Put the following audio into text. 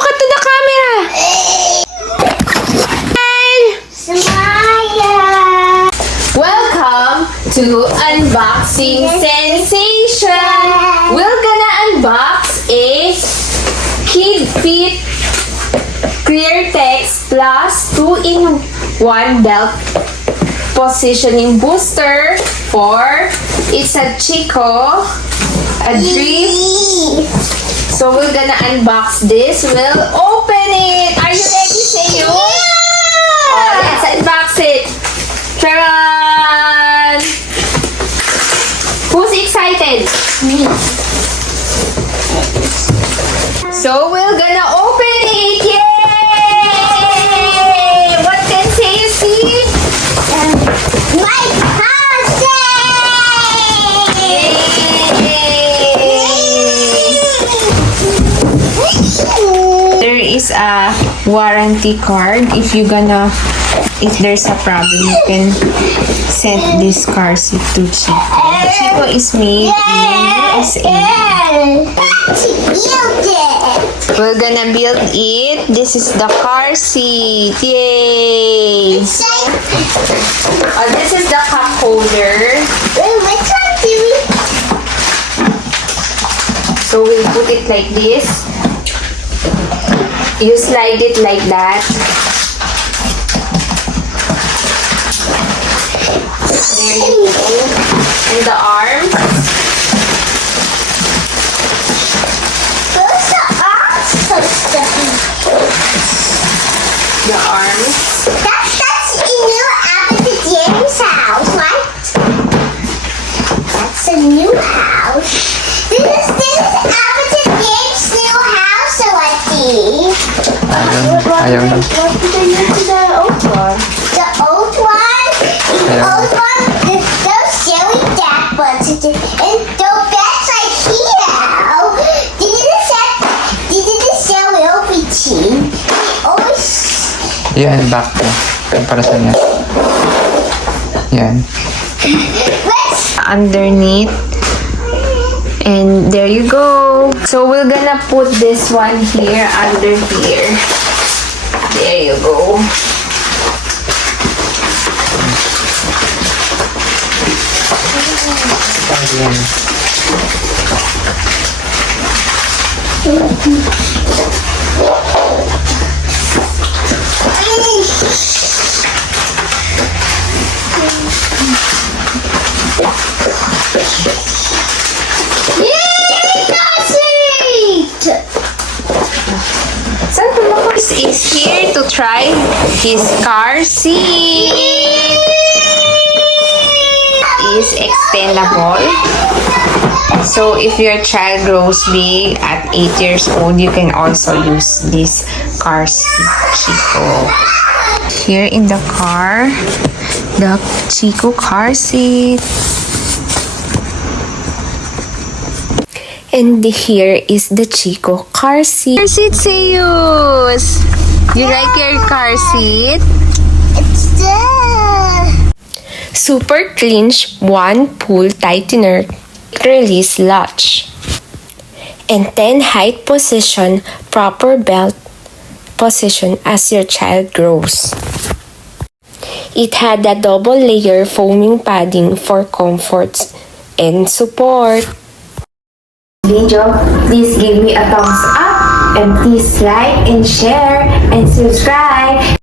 look at the camera. Smile. Welcome to Unboxing Sensation. We're gonna unbox a Kid Fit Clear Text Plus 2-in-1 belt positioning booster for it's a Chicco Drift. So we're gonna unbox this. We'll open it. Are you ready, Sayo? Yeah! Oh, let's unbox it. Charan! Who's excited? Me. So we're gonna open it. Yay! What can Sayo see? My There is a warranty card. If there's a problem, you can send this car seat to Chicco. Chicco is made in USA. We're gonna build it. This is the car seat. Yay! This is the cup holder. Which one do we? So we'll put it like this. You slide it like that. There you go. And the arm. Where's the arm supposed to be? The arms. That's a new app at the James house, right? That's a new house. This is app at the James new house, so I see. Ayaw na. What did I use to the old one? The old one, those silly dad ones, and the best like here. Did it sell LPG? Yan, back ko. Para sa niya. Yan. Underneath. And there you go. So we're gonna put this one here under here. There you go. Yan. Yay! Marcos is here to try his car seat. Is extendable. So if your child grows big at 8 years old, you can also use this car seat, Chicco. Here in the car, the Chicco car seat. And here is the Chicco car seat. Car seat, Sayus! You like your car seat? It's the Super clinch 1 pull tightener, release latch, and 10 height position, proper belt position as your child grows. It had a double layer foaming padding for comfort and support. Video, please give me a thumbs up and please like and share and subscribe.